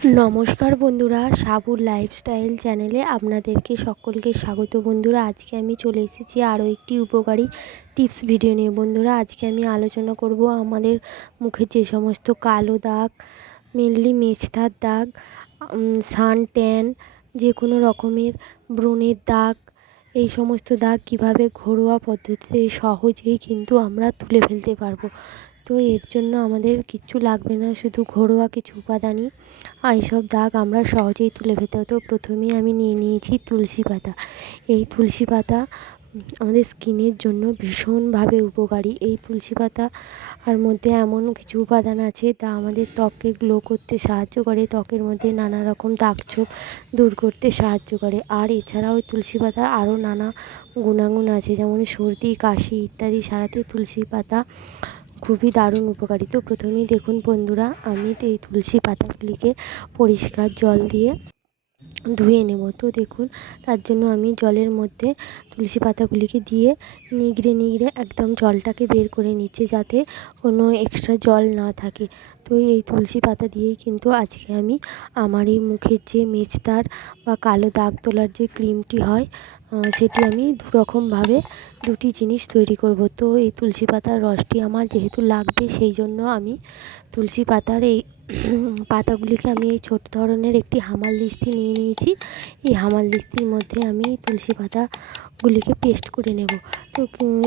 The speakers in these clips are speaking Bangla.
নমস্কার বন্ধুরা, সাবুর লাইফস্টাইল চ্যানেলে আপনাদেরকে সকলকে স্বাগত বন্ধুরা। আজকে আমি চলে এসেছি আরও একটি উপকারী টিপস ভিডিও নিয়ে। বন্ধুরা, আজকে আমি আলোচনা করব আমাদের মুখে যে সমস্ত কালো দাগ মেনলি মেছতার দাগ সান ট্যান যে কোনো রকমের ব্রণের দাগ, এই সমস্ত দাগ কীভাবে ঘরোয়া পদ্ধতিতে সহজেই কিন্তু আমরা তুলে ফেলতে পারব। তো এর জন্য আমাদের কিচ্ছু লাগবে না, শুধু ঘরোয়া কিছু উপাদানই। এইসব দাগ আমরা সহজেই তুলে ফেলতে তো প্রথমেই আমি নিয়ে নিয়েছি তুলসী পাতা। এই তুলসী পাতা আমাদের স্কিনের জন্য ভীষণভাবে উপকারী। এই তুলসী পাতা আর মধ্যে এমন কিছু উপাদান আছে তা আমাদের ত্বককে গ্লো করতে সাহায্য করে। ত্বকের মধ্যে নানা রকম দাগছোপ দূর করতে সাহায্য করে। আর এছাড়াও তুলসী পাতার আরও নানা গুণাগুণ আছে, যেমন সর্দি, কাশি ইত্যাদি সারাতে তুলসী পাতা খুবই দারুণ উপকারী তো প্রথমেই দেখুন বন্ধুরা, আমি এই তুলসী পাতাগুলিকে পরিষ্কার জল দিয়ে ধুয়ে নেব। তো দেখুন, তার জন্য আমি জলের মধ্যে তুলসী পাতাগুলিকে দিয়ে নিগড়ে নিগড়ে একদম জলটাকে বের করে নিচ্ছে যাতে কোনো এক্সট্রা জল না থাকে। তো এই তুলসী পাতা দিয়েই কিন্তু আজকে আমি আমার এই মুখের যে মেচতার বা কালো দাগ তোলার যে ক্রিমটি হয় সেটি আমি দুরকমভাবে দুটি জিনিস তৈরি করব। তো এই তুলসী পাতার রসটি আমার যেহেতু লাগবে, সেই জন্য আমি তুলসী পাতার এই পাতাগুলিকে আমি এই ছোট ধরনের একটি হামাল দিস্তি নিয়ে নিয়েছি। এই হামাল দিস্তির মধ্যে আমি তুলসী পাতাগুলিকে পেস্ট করে নেব। তো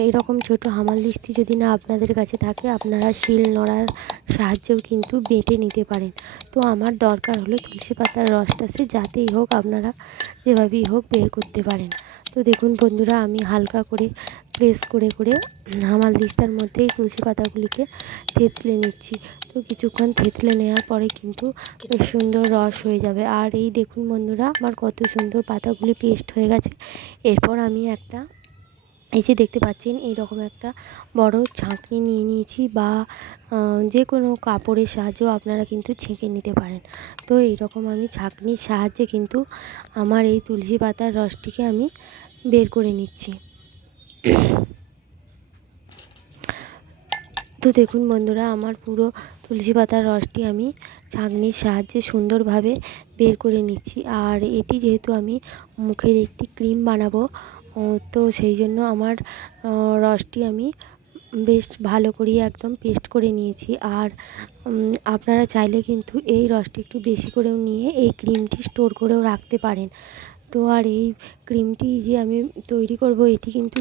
এরকম ছোট হামাল দিস্তি যদি না আপনাদের কাছে থাকে, আপনারা শিল নোড়ার সাহায্যেও কিন্তু বেটে নিতে পারেন। তো আমার দরকার হলো তুলসী পাতার রসটা সে যাতেই হোক, আপনারা যেভাবেই হোক বের করতে পারেন। তো দেখুন বন্ধুরা, আমি হালকা করে প্রেস করে করে হামাল দিস্তার মধ্যেই তুলসী পাতাগুলিকে থেতলে নিচ্ছি। তো কিছুক্ষণ থেতলে নেওয়ার পরে কিন্তু সুন্দর রস হয়ে যাবে। আর এই দেখুন বন্ধুরা, আমার কত সুন্দর পাতাগুলি পেস্ট হয়ে গেছে। এরপর আমি একটা, এই যে দেখতে পাচ্ছেন, এইরকম একটা বড় ছাঁকনি নিয়ে নিয়েছি বা যে কোনো কাপড়ের সাহায্যেও আপনারা কিন্তু ছেঁকে নিতে পারেন। তো এইরকম আমি ছাঁকনির সাহায্যে কিন্তু আমার এই তুলসী পাতার রসটিকে আমি বের করে নিচ্ছি। তো দেখুন বন্ধুরা, আমার পুরো তুলসী পাতার রসটি আমি ছাঁকনির সাহায্যে সুন্দরভাবে বের করে নিচ্ছি। আর এটি যেহেতু আমি মুখের একটি ক্রিম বানাবো তো সেই জন্য আমার রসটি আমি বেশ ভালো করে একদম পেস্ট করে নিয়েছি। আর আপনারা চাইলে কিন্তু এই রসটি একটু বেশি করেও নিয়ে এই ক্রিমটি স্টোর করেও রাখতে পারেন। তো আর এই ক্রিমটি যে আমি তৈরি করব, এটি কিন্তু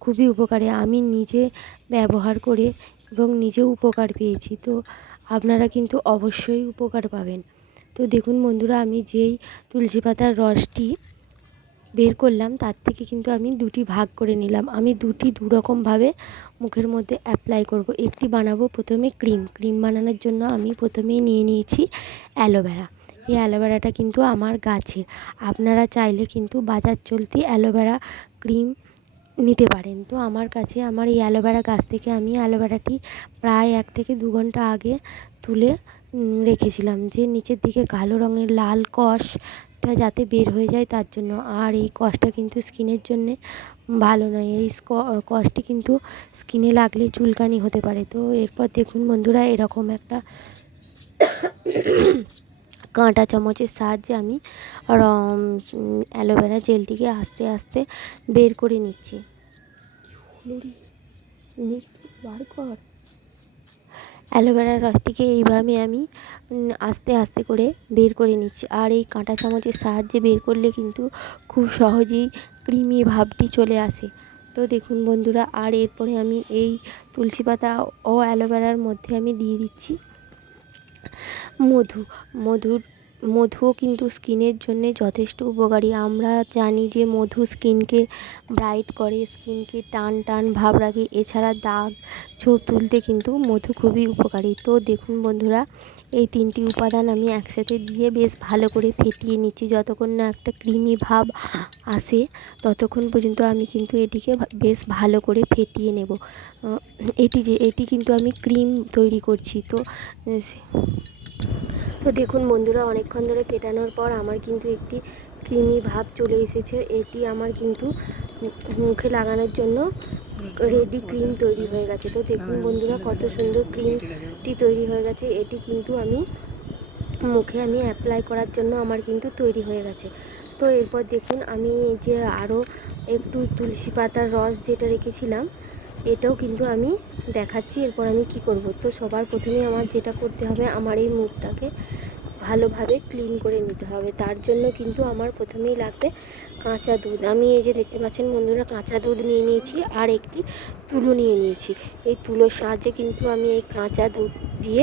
খুবই উপকারে। আমি নিজে ব্যবহার করে এবং নিজেও উপকার পেয়েছি। তো আপনারা কিন্তু অবশ্যই উপকার পাবেন। তো দেখুন বন্ধুরা, আমি যেই তুলসী পাতার রসটি বের করলাম, তার থেকে কিন্তু আমি দুটি ভাগ করে নিলাম। আমি দুটি দুরকমভাবে মুখের মধ্যে অ্যাপ্লাই করব। একটি বানাবো প্রথমে ক্রিম ক্রিম বানানোর জন্য আমি প্রথমেই নিয়ে নিয়েছি অ্যালোভেরা এই অ্যালোভেরাটা কিন্তু আমার গাছের। আপনারা চাইলে কিন্তু বাজার চলতি অ্যালোভেরা ক্রিম নিতে পারেন। তো আমার কাছে আমার এই অ্যালোভেরা গাছ থেকে আমি অ্যালোভেরাটি প্রায় এক থেকে দু ঘণ্টা আগে তুলে রেখেছিলাম যে নিচের দিকে কালো রঙের লাল কষটা যাতে বের হয়ে যায় তার জন্য। আর এই কষটা কিন্তু স্কিনের জন্যে ভালো নয়। এই কষটি কিন্তু স্কিনে লাগলে চুলকানি হতে পারে। তো এরপর দেখুন বন্ধুরা, এরকম একটা কাঁটা চামচের সাহায্যে আমি অ্যালোভেরা জেলটিকে আস্তে আস্তে বের করে নিচ্ছি। বার কর অ্যালোভেরার রসটিকে এইভাবে আমি আস্তে আস্তে করে বের করে নিচ্ছি। আর এই কাঁটা চামচের সাহায্যে বের করলে কিন্তু খুব সহজেই ক্রিমি ভাবটি চলে আসে। তো দেখুন বন্ধুরা, আর এরপরে আমি এই তুলসী পাতা ও অ্যালোভেরার মধ্যে আমি দিয়ে দিচ্ছি। মধু মধুর মধুও কিন্তু স্কিনের জন্যে যথেষ্ট উপকারী। আমরা জানি যে মধু স্কিনকে ব্রাইট করে, স্কিনকে টান টান ভাব রাখে। এছাড়া দাগ ছোপ তুলতে কিন্তু মধু খুবই উপকারী। তো দেখুন বন্ধুরা, এই তিনটি উপাদান আমি একসাথে দিয়ে বেশ ভালো করে ফেটিয়ে নিচ্ছি। যতক্ষণ না একটা ক্রিমি ভাব আসে, ততক্ষণ পর্যন্ত আমি কিন্তু এটিকে বেশ ভালো করে ফেটিয়ে নেব। এটি যে, এটি কিন্তু আমি ক্রিম তৈরি করছি। তো তো দেখুন বন্ধুরা অনেকক্ষণ ধরে পেটানোর পর আমার কিন্তু একটি ক্রিমি ভাব চলে এসেছে। এটি আমার কিন্তু মুখে লাগানোর জন্য রেডি ক্রিম তৈরি হয়ে গেছে। তো দেখুন বন্ধুরা, কত সুন্দর ক্রিমটি তৈরি হয়ে গেছে। এটি কিন্তু আমি মুখে আমি অ্যাপ্লাই করার জন্য আমার কিন্তু তৈরি হয়ে গেছে। তো এরপর দেখুন, আমি যে আরও একটু তুলসী পাতার রস যেটা রেখেছিলাম, এটাও কিন্তু আমি দেখাচ্ছি। এরপর আমি কি করব? তো সবার প্রথমে আমার যেটা করতে হবে, আমার এই মুখটাকে ভালোভাবে ক্লিন করে নিতে হবে। তার জন্য কিন্তু আমার প্রথমেই লাগবে কাঁচা দুধ। আমি এই যে দেখতে পাচ্ছেন বন্ধুরা কাঁচা দুধ নিয়ে নিয়েছি আর একটি তুলো নিয়ে নিয়েছি। এই তুলোর সাহায্যে কিন্তু আমি এই কাঁচা দুধ দিয়ে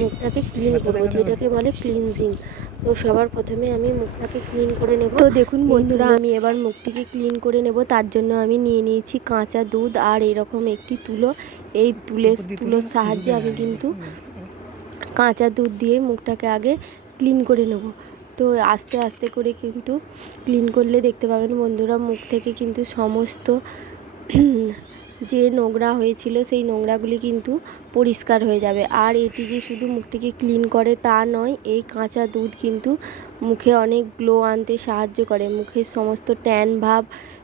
মুখটাকে ক্লিন করব যেটাকে বলে ক্লিনজিং তো সবার প্রথমে আমি মুখটাকে ক্লিন করে নেব। তো দেখুন বন্ধুরা আমি এবার মুখটিকে ক্লিন করে নেব। তার জন্য আমি নিয়ে নিয়েছি কাঁচা দুধ আর এরকম একটি তুলো। এই তুলে তুলোর সাহায্যে আমি কিন্তু কাঁচা দুধ দিয়ে মুখটাকে আগে ক্লিন করে নেব। তো আস্তে আস্তে করে কিন্তু ক্লিন করলে দেখতে পাবেন বন্ধুরা মুখ থেকে কিন্তু সমস্ত যে নোংরা হয়েছিল সেই নোংরাগুলি কিন্তু পরিষ্কার হয়ে যাবে। আর এটি যে শুধু মুখটিকে ক্লিন করে তা নয়, এই কাঁচা দুধ কিন্তু মুখে অনেক গ্লো আনতে সাহায্য করে মুখের সমস্ত ট্যান ভাব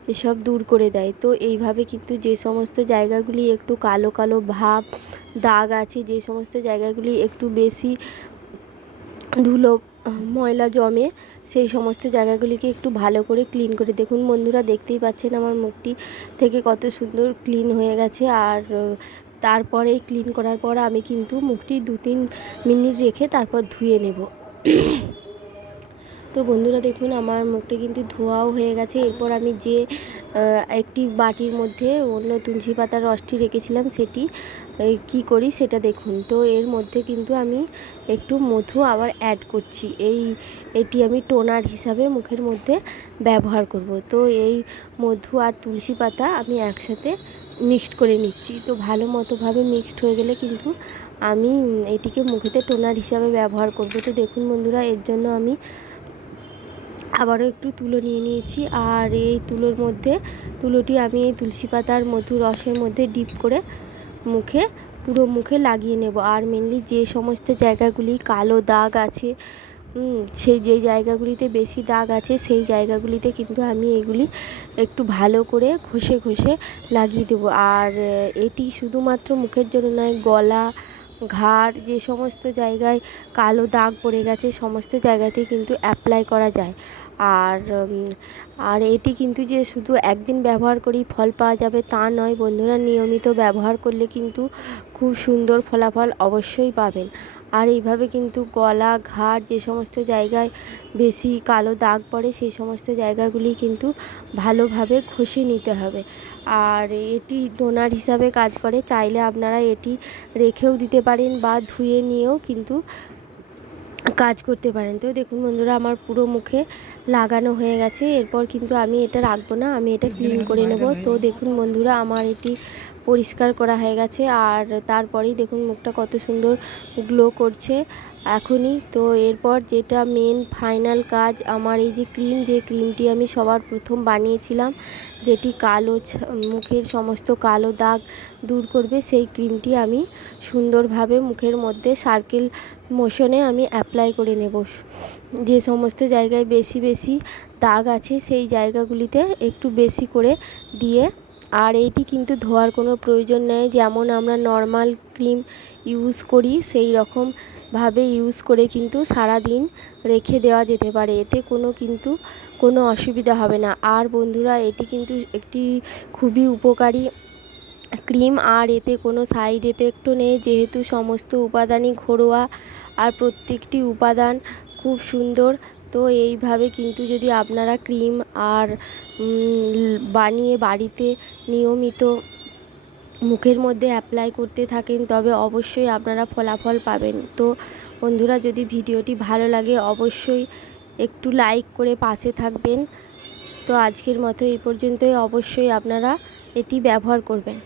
এসব দূর করে দেয়। তো এইভাবে কিন্তু যে সমস্ত জায়গাগুলি একটু কালো কালো ভাব, দাগ আছে, যে সমস্ত জায়গাগুলি একটু বেশি ধুলো ময়লা জমে সেই সমস্ত জায়গাগুলিকে একটু ভালো করে ক্লিন করে। দেখুন বন্ধুরা, দেখতেই পাচ্ছেন আমার মুখটি থেকে কত সুন্দর ক্লিন হয়ে গেছে। আর তারপরে ক্লিন করার পর আমি কিন্তু মুখটি দু তিন মিনিট রেখে তারপর ধুয়ে নেব। তো বন্ধুরা দেখুন, আমার মুখটা কিন্তু ধোয়াও হয়ে গেছে। এরপর আমি যে একটি বাটির মধ্যে অন্য তুলসী পাতার রসটি রেখেছিলাম, সেটি কি করি সেটা দেখুন। তো এর মধ্যে কিন্তু আমি একটু মধু আবার অ্যাড করছি। এই, এটি আমি টোনার হিসাবে মুখের মধ্যে ব্যবহার করব। তো এই মধু আর তুলসী পাতা আমি একসাথে মিক্সড করে নিচ্ছি। তো ভালো মতোভাবে মিক্সড হয়ে গেলে কিন্তু আমি, এটিকে মুখেতে টোনার হিসাবে ব্যবহার করব। তো দেখুন বন্ধুরা, এর জন্য আমি আবারও একটু তুলো নিয়ে নিয়েছি। আর এই তুলোর মধ্যে, তুলোটি আমি এই তুলসী পাতার মধু রসের মধ্যে ডিপ করে মুখে, পুরো মুখে লাগিয়ে নেব। আর মেনলি যে সমস্ত জায়গাগুলি কালো দাগ আছে সেই যে জায়গাগুলিতে বেশি দাগ আছে, সেই জায়গাগুলিতে কিন্তু আমি এগুলি একটু ভালো করে ঘষে ঘষে লাগিয়ে দেবো। আর এটি শুধুমাত্র মুখের জন্য নয়, গলা, ঘাড়, যে সমস্ত জায়গায় কালো দাগ পড়ে গেছে, সমস্ত জায়গাতেই কিন্তু অ্যাপ্লাই করা যায়। আর আর এটি কিন্তু যে শুধু একদিন ব্যবহার করেই ফল পাওয়া যাবে তা নয় বন্ধুরা, নিয়মিত ব্যবহার করলে কিন্তু খুব সুন্দর ফলাফল অবশ্যই পাবেন। আর এইভাবে কিন্তু গলা, ঘাড় যে সমস্ত জায়গায় বেশি কালো দাগ পড়ে সেই সমস্ত জায়গাগুলি কিন্তু ভালোভাবে ঘষে নিতে হবে। আর এটি ডোনার হিসাবে কাজ করে, চাইলে আপনারা এটি রেখেও দিতে পারেন বা ধুয়ে নিয়েও কিন্তু কাজ করতে পারেন। তো দেখুন বন্ধুরা আমার পুরো মুখে লাগানো হয়ে গেছে। এরপর কিন্তু আমি এটা রাখব না আমি এটা ক্লিন করে নেব। তো দেখুন বন্ধুরা আমার এটি পরিষ্কার করা হয়ে গেছে আর তারপরেই দেখুন মুখটা কত সুন্দর গ্লো করছে এখনই। তো এরপর যেটা মেন ফাইনাল কাজ, আমার এই যে ক্রিম যে ক্রিমটি আমি সবার প্রথম বানিয়েছিলাম, যেটি কালো মুখের সমস্ত কালো দাগ দূর করবে, সেই ক্রিমটি আমি সুন্দরভাবে মুখের মধ্যে সার্কেল মোশনে আমি অ্যাপ্লাই করে নেব। যে সমস্ত জায়গায় বেশি বেশি দাগ আছে, সেই জায়গাগুলিতে একটু বেশি করে দিয়ে আর এইটি কিন্তু ধোয়ার কোনো প্রয়োজন নেই। যেমন আমরা নর্মাল ক্রিম ইউজ করি, সেই রকমভাবে ইউজ করে কিন্তু সারা দিন রেখে দেওয়া যেতে পারে। এতে কোনো কিন্তু কোনো অসুবিধা হবে না। আর বন্ধুরা, এটি কিন্তু একটি খুবই উপকারী ক্রিম আর এতে কোনো সাইড এফেক্টও নেই। যেহেতু সমস্ত উপাদানই ঘরোয়া, আর প্রত্যেকটি উপাদান খুব সুন্দর তো এইভাবে কিন্তু যদি আপনারা ক্রিম আর বানিয়ে বাড়িতে নিয়মিত মুখের মধ্যে অ্যাপ্লাই করতে থাকেন, তবে অবশ্যই আপনারা ফলাফল পাবেন। তো বন্ধুরা, যদি ভিডিওটি ভালো লাগে, অবশ্যই একটু লাইক করে পাশে থাকবেন। তো আজকের মতো এই পর্যন্তই। অবশ্যই আপনারা এটি ব্যবহার করবেন।